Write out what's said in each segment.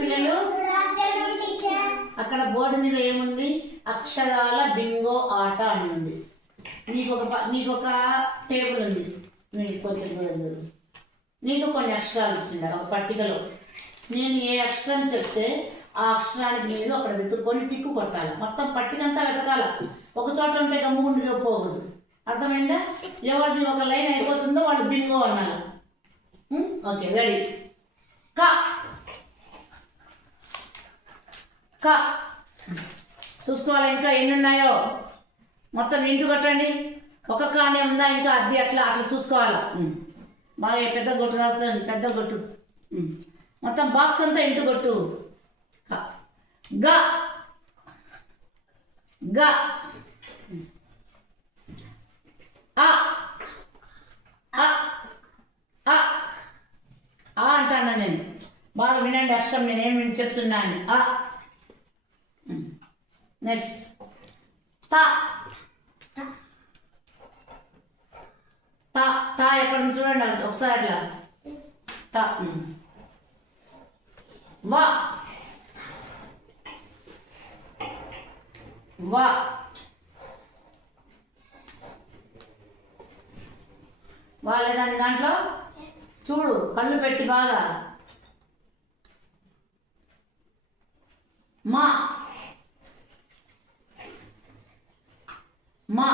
పిల్లలు అక్కడ బోర్డు మీద ఏముంది? అక్షరాల బింగో ఆట అని ఉంది. నీకు ఒక టేబుల్ ఉంది, నీకు కొంచెం నీకు కొన్ని అక్షరాలు ఇచ్చిండ ఒక పట్టికలో. నేను ఏ అక్షరం చెప్తే ఆ అక్షరానికి మీరు అక్కడ వెతుక్కొని టిక్కు కొట్టాలి. మొత్తం పట్టికంతా వెతకాల, ఒక చోట ఉంటే గమ్ముగుండిగా పోకూడదు. అర్థమైందా? ఎవరిది ఒక లైన్ అయిపోతుందో వాళ్ళు బింగో అన్నారు. Okay, ready. కా కా చూసుకోవాలి. ఇంకా ఎన్ని ఉన్నాయో మొత్తం ఇంటి కొట్టండి. ఒక కానే ఉందా ఇంకా అది అట్లా అట్లా చూసుకోవాలా. బాగా పెద్ద కొట్టు రాస్తుంది, పెద్ద కొట్టు. మొత్తం బాక్స్ అంతా ఇంటి కొట్టు. గా గా ఆ అంటాను నేను. బాగా వినండి అక్షరం, నేనేమి చెప్తున్నాను. ఆ. నెక్స్ట్ తా. తా తా ఎక్కడ నుంచి చూడండి ఒకసారి అట్లా. తా. వా వా. వాళ్ళేదాన్ని దాంట్లో చూడు, కళ్ళు పెట్టి బాగా. మా మా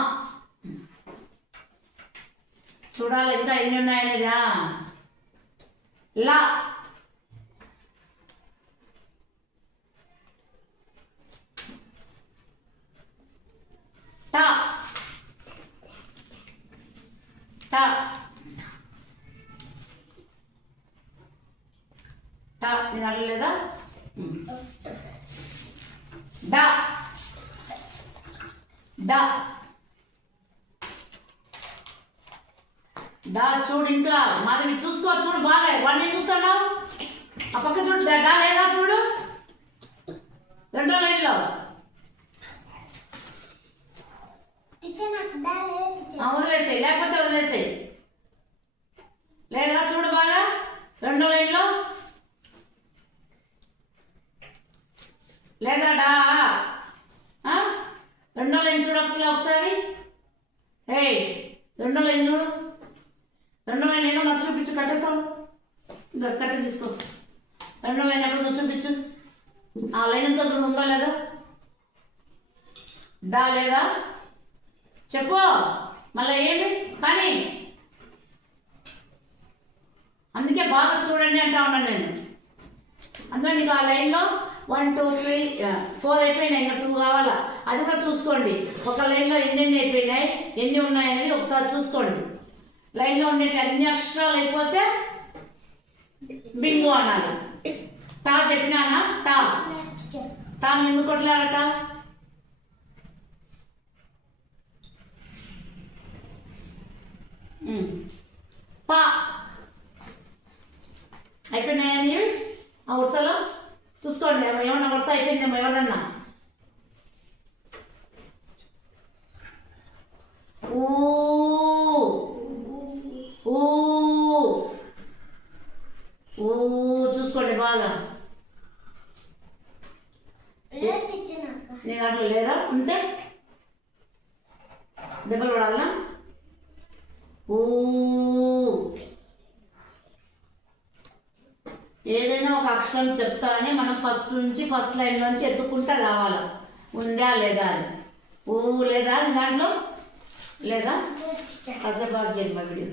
చూడాలి ఇంకా ఎన్ని ఉన్నాయనేదా. లా టా టా టా. నీ దాంట్లో లేదా? డా డా డా. చూడు ఇంకా మాది చూసుకో, చూడు బాగా. వాడిని చూస్తున్నావు ఆ పక్క చూడు. డా లేదా చూడు, రెండో లైన్లో. వదిలేసాయి, లేకపోతే వదిలేసాయి. లేదా చూడు బాగా, రెండో లైన్లో. లేదా డా రెండో లైన్ చూడట్లా ఒకసారి. రెండో లైన్ చూడు, రెండో లైన్ ఏదో నాకు చూపించు. కట్టతో కట్ట తీసుకో. రెండో లైన్ ఎక్కడో చూపించు. ఆ లైన్ అంతా చూడు, ఉందో లేదా? డా లేదా చెప్పు మళ్ళీ ఏమి కానీ. అందుకే బాగా చూడండి అంటా ఉన్నాను నేను. అందులో నీకు ఆ లైన్లో 1 2 3 4 అయిపోయినాయి, ఇంకా 2 కావాలా. అది కూడా చూసుకోండి. ఒక లైన్లో ఎన్ని అయిపోయినాయి, ఎన్ని ఉన్నాయనేది ఒకసారి చూసుకోండి. లైన్లో ఉండేటి అన్ని అక్షరాలు అయిపోతే బింగో అనాలి. టా చెప్పినానా? టా తాను ఎందుకు కొట్లాడట? పా అయిపోయినాయా నీవి ఆ వరుసలో? చూసుకోండి ఏమన్నా వరుస అయిపోయిందేమో ఎవరిదన్నా. ఊ ఊ ఊ చూసుకోండి బాగా. నీ దాంట్లో లేదా? ఉంటే దెబ్బలు పడాలా? ఊ. ఏదైనా ఒక అక్షరం చెప్తానే మనం ఫస్ట్ లైన్ నుంచి ఎత్తుకుంటా రావాలి, ఉందా లేదా అని. ఊ లేదా నీ దాంట్లో? లేదా? అసలు బాగా చేయండి మా వీడియో.